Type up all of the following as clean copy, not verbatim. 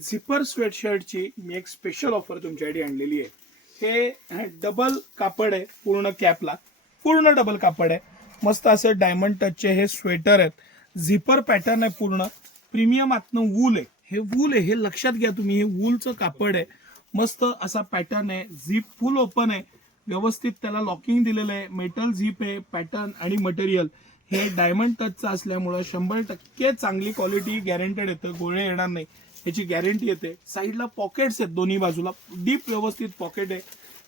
Zipper स्वेटशर्टची मी एक special offer तुमच्यासाठी आणलेली आहे. हे डबल कापड आहे, पूर्ण कॅपला पूर्ण डबल कापड आहे. मस्त असं डायमंड टचचे हे स्वेटर आहेत. झिपर पॅटर्न आहे, पूर्ण प्रीमियम आतनं वूल आहे. हे वूल आहे, हे लक्षात घ्या तुम्ही. हे वूलचं कापड आहे. मस्त असा पॅटर्न आहे. झिप फुल ओपन आहे, व्यवस्थित त्याला लॉकिंग दिलेलं आहे. मेटल झिप आहे. पॅटर्न आणि मटेरियल हे डायमंड टचचं असल्यामुळं 100% चांगली क्वालिटी गॅरंटेड येतं. गोळे येणार नाही याची गॅरंटी येते. साईडला पॉकेट्स आहेत, दोन्ही बाजूला डीप व्यवस्थित पॉकेट आहे.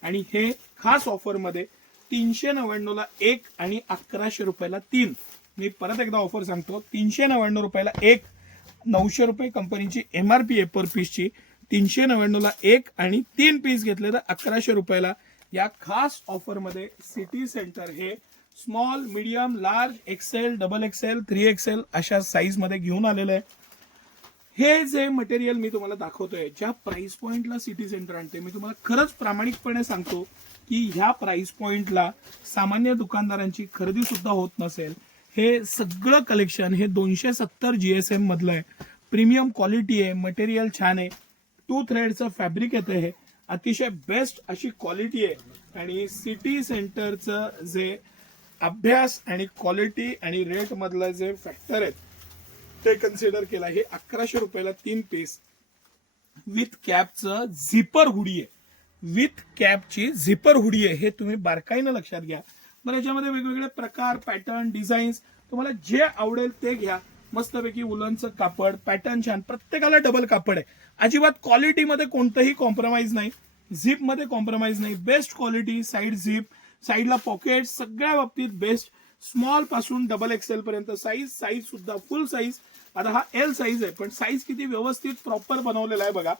आणि हे खास ऑफरमध्ये 399ला 1 आणि 1100 रुपयाला 3. मी परत एकदा ऑफर सांगतो. 399 रुपयाला 1, 900 रुपये कंपनीची MRP आहे पर पीसची. 399ला 1 आणि 3 पीस घेतले तर 1100 रुपयाला. या खास ऑफरमध्ये सिटी सेंटर हे small, medium, large, XL, double XL, 3XL अशा साईज मध्ये घेऊन आलेलं आहे. हे जे मटेरियल मी तुम्हाला दाखवतोय, ज्या प्राइस पॉइंटला सिटी सेंटर आणते, मी तुम्हाला खरंच प्रामाणिकपणे सांगतो की ह्या प्राइस पॉइंटला सामान्य दुकानदारांची खरेदी सुद्धा होत नसेल. हे सगळं कलेक्शन हे 270 GSM मधलं आहे. प्रीमियम क्वालिटी आहे, मटेरियल छान आहे. 2 थ्रेडचं फॅब्रिक येतं. हे अतिशय बेस्ट अशी क्वालिटी आहे. आणि सिटी सेंटरचं जे अभ्यास आणि क्वालिटी आणि रेट मधलं जे फॅक्टर आहेत ते कन्सिडर केला. हे 1100 रुपयाला 3 पीस विथ कॅपचं झिपर हुडी आहे. विथ कॅपची झिपर हुडी आहे. हे तुम्ही बारकाईनं लक्षात घ्या. बरं, याच्यामध्ये वेगवेगळे प्रकार, पॅटर्न, डिझाईन्स तुम्हाला जे आवडेल ते घ्या. मस्तपैकी उलनचं कापड, पॅटर्न छान, प्रत्येकाला डबल कापड आहे. अजिबात क्वालिटीमध्ये कोणतंही कॉम्प्रोमाइज नाही, झिप मध्ये कॉम्प्रोमाइज नाही. बेस्ट क्वालिटी, साईड झिप, साईडला पॉकेट, सगळ्या बाबतीत बेस्ट. स्मॉल पासून डबल एक्सेल पर्यंत साईज सुद्धा फुल साईज. आता हा L साईज आहे, पण साईज किती व्यवस्थित प्रॉपर बनवलेला आहे बघा.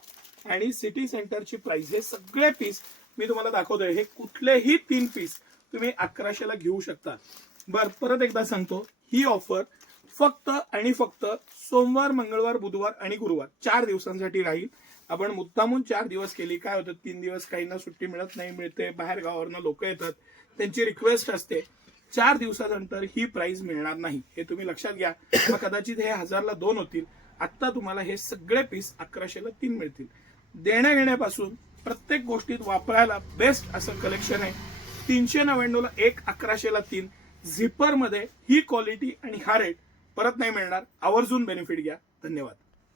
आणि सिटी सेंटरची प्राइस, हे सगळे पीस मी तुम्हाला दाखवतोय. हे कुठलेही 3 पीस तुम्ही 1100ला घेऊ शकता. बर, परत एकदा सांगतो, ही ऑफर फक्त आणि फक्त सोमवार, मंगळवार, बुधवार आणि गुरुवार 4 दिवसांसाठी राहील. आपण मुद्दामून 4 दिवस केली. काय होतं, 3 दिवस काहींना सुट्टी मिळत नाही, मिळते, बाहेर गावावरनं लोक येतात, त्यांची रिक्वेस्ट असते. 4 दिवसानंतर ही प्राइस मिळणार नाही, हे तुम्ही लक्षात घ्या. मग कदाचित हे 1000ला 2 होतील. आता तुम्हाला हे सगळे पीस 1100ला 3 मिळतील. देण्या घेण्यापासून प्रत्येक गोष्टीत वापरायला बेस्ट असं कलेक्शन आहे. 399ला 1, 1100ला 3. झिपर मध्ये ही क्वालिटी आणि हा रेट परत नाही मिळणार. आवर्जून बेनिफिट घ्या. धन्यवाद.